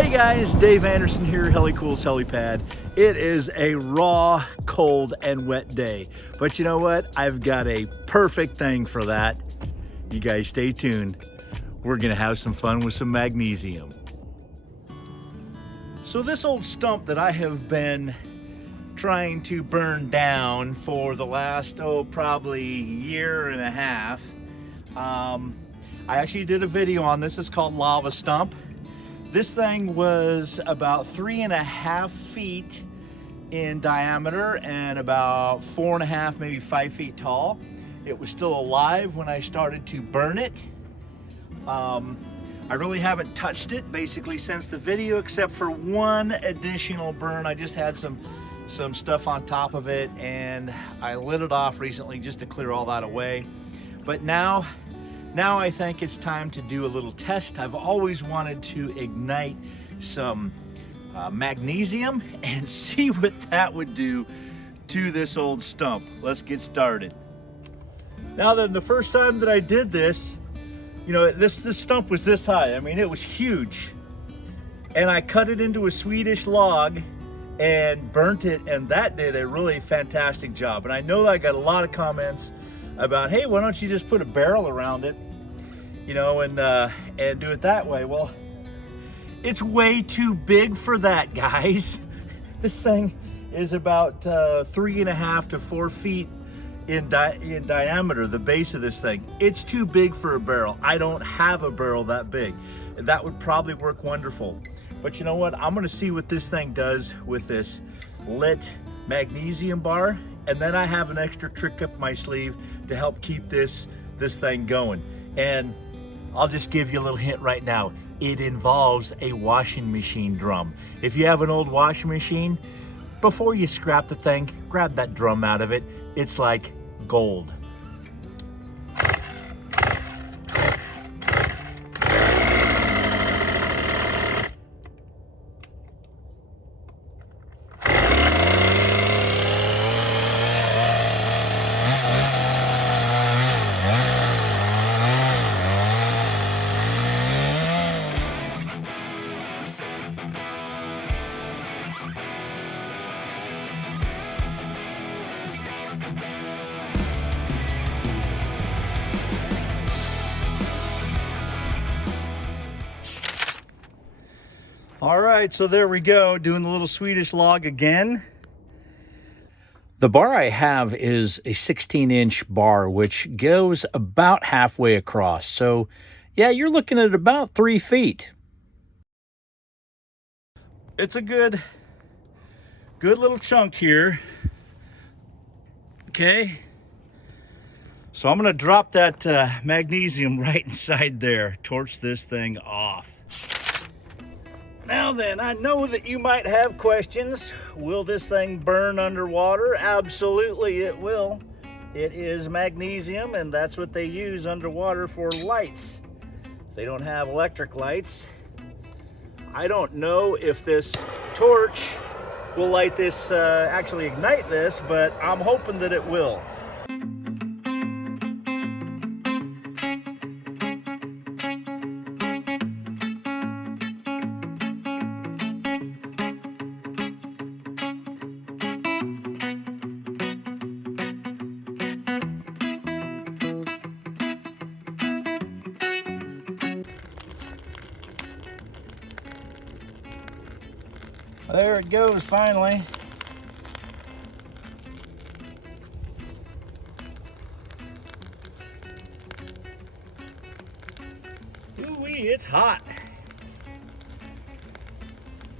Hey guys, Dave Anderson here, Helicool's Helipad. It is a raw, cold, and wet day. But you know what? I've got a perfect thing for that. You guys stay tuned. We're gonna have some fun with some magnesium. So this old stump that I have been trying to burn down for the last, probably year and a half. I actually did a video on this. It's called Lava Stump. This thing was about 3.5 feet in diameter and about 4.5, maybe 5 feet tall. It was still alive when I started to burn it. I really haven't touched it basically since the video, except for one additional burn. I just had some stuff on top of it and I lit it off recently just to clear all that away. But now I think it's time to do a little test. I've always wanted to ignite some magnesium and see what that would do to this old stump. Let's get started. Now then, the first time that I did this, you know, this stump was this high. I mean, it was huge. And I cut it into a Swedish log and burnt it, and that did a really fantastic job. And I know that I got a lot of comments about, hey, why don't you just put a barrel around it, you know, and do it that way. Well, it's way too big for that, guys. This thing is about 3.5 to 4 feet in diameter, the base of this thing. It's too big for a barrel. I don't have a barrel that big. That would probably work wonderful. But you know what? I'm gonna see what this thing does with this lit magnesium bar, and then I have an extra trick up my sleeve to help keep this thing going. And I'll just give you a little hint right now. It involves a washing machine drum. If you have an old washing machine, before you scrap the thing, grab that drum out of it. It's like gold. All right, so there we go, doing the little Swedish log again. The bar I have is a 16-inch bar, which goes about halfway across. So yeah, you're looking at about 3 feet. It's a good little chunk here. Okay. So I'm gonna drop that magnesium right inside there, torch this thing off. Now then, I know that you might have questions. Will this thing burn underwater? Absolutely it will. It is magnesium, and that's what they use underwater for lights. If they don't have electric lights, I don't know if this torch will light this, actually ignite this, but I'm hoping that it will. There it goes, finally. Ooh-wee, it's hot.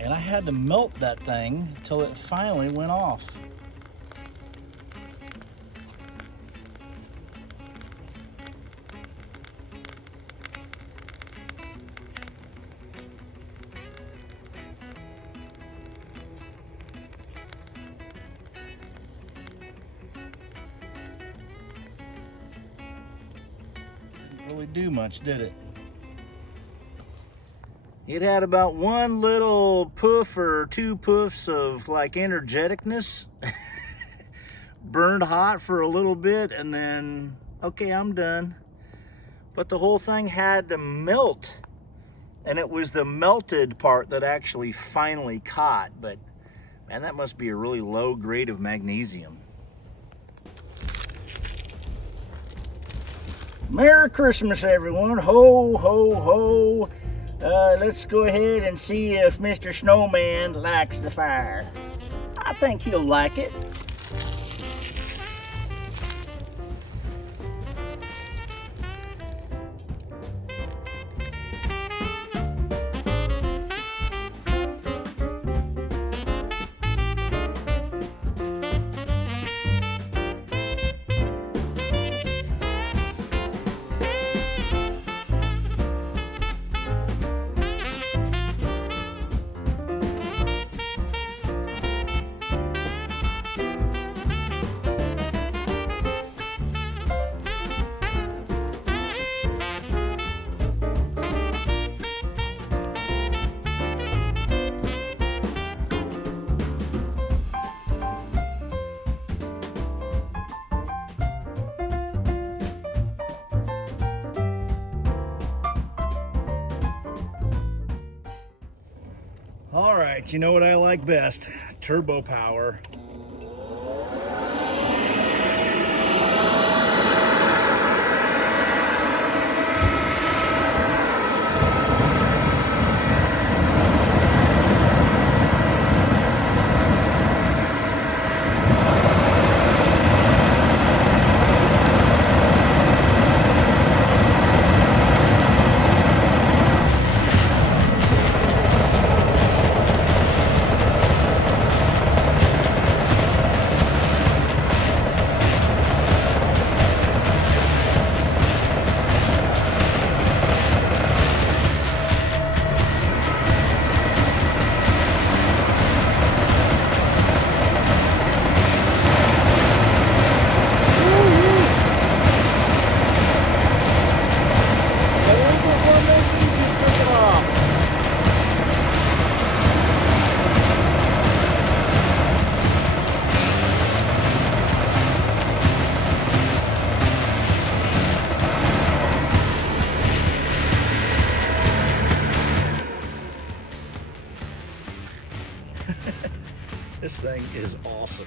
And I had to melt that thing until it finally went off. Really do much, did it? It had about one little puff or two puffs of like energeticness. Burned hot for a little bit and then, okay, I'm done. But the whole thing had to melt and it was the melted part that actually finally caught. But man, that must be a really low grade of magnesium. Merry Christmas, everyone. Ho, ho, ho. Let's go ahead and see if Mr. Snowman likes the fire. I think he'll like it. All right, you know what I like best? Turbo power. This thing is awesome.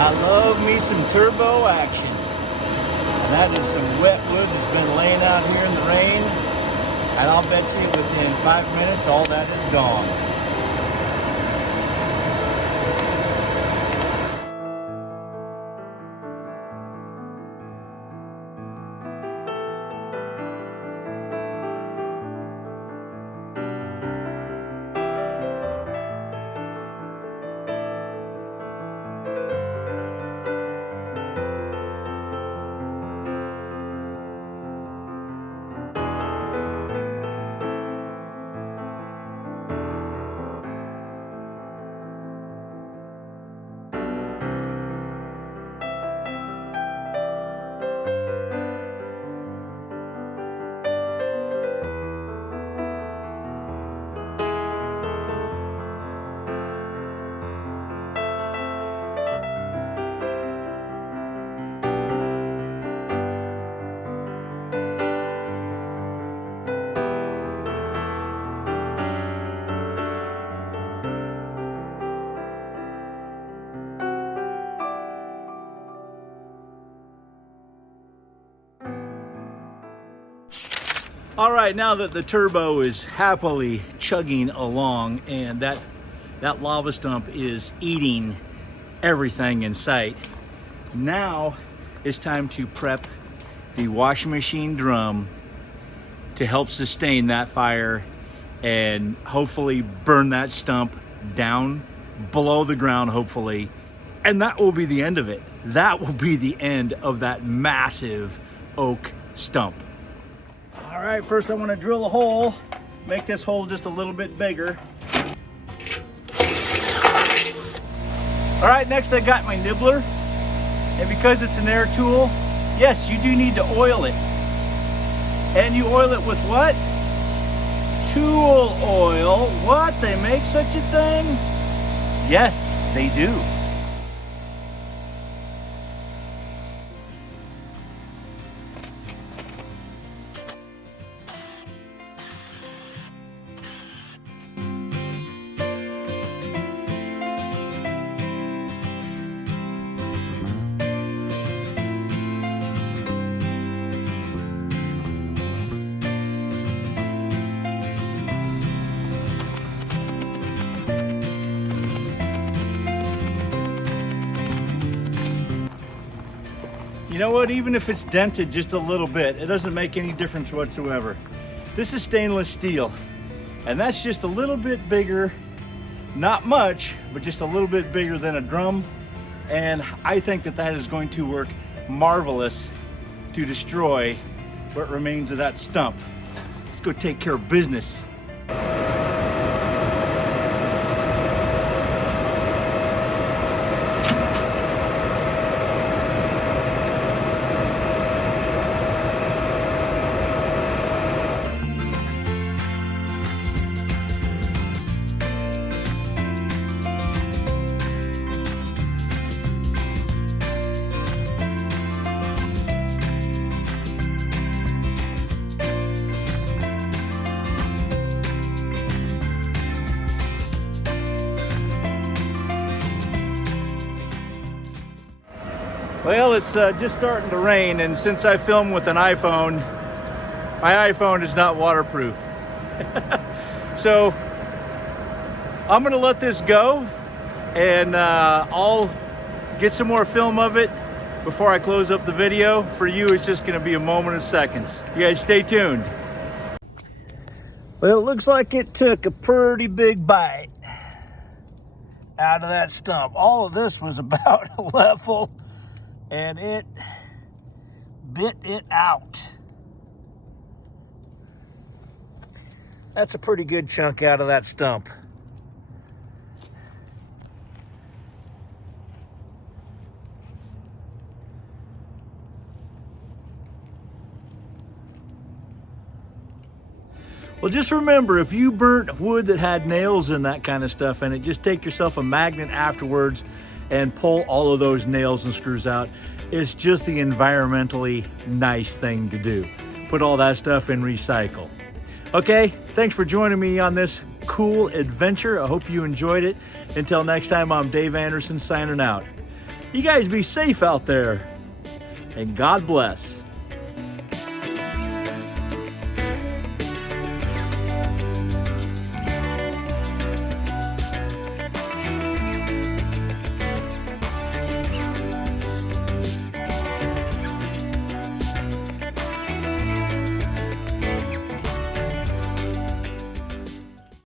I love me some turbo action. That is some wet wood that's been laying out here in the rain. And I'll bet you within 5 minutes, all that is gone. All right, now that the turbo is happily chugging along and that lava stump is eating everything in sight, now it's time to prep the washing machine drum to help sustain that fire and hopefully burn that stump down below the ground, hopefully. And that will be the end of it. That will be the end of that massive oak stump. All right, first I want to drill a hole, make this hole just a little bit bigger. All right, next I got my nibbler. And because it's an air tool, yes, you do need to oil it. And you oil it with what? Tool oil. What? They make such a thing? Yes, they do. You know what, even if it's dented just a little bit, it doesn't make any difference whatsoever. This is stainless steel, and that's just a little bit bigger, not much, but just a little bit bigger than a drum. And I think that that is going to work marvelous to destroy what remains of that stump. Let's go take care of business. Well, it's just starting to rain, and since I film with an iPhone, my iPhone is not waterproof. So I'm gonna let this go, and I'll get some more film of it before I close up the video. For you, it's just gonna be a moment of seconds. You guys stay tuned. Well, it looks like it took a pretty big bite out of that stump. All of this was about level, and it bit it out. That's a pretty good chunk out of that stump. Well, just remember, if you burnt wood that had nails and that kind of stuff in it, just take yourself a magnet afterwards and pull all of those nails and screws out. It's just the environmentally nice thing to do. Put all that stuff in recycle. Okay, thanks for joining me on this cool adventure. I hope you enjoyed it. Until next time, I'm Dave Anderson signing out. You guys be safe out there, and God bless.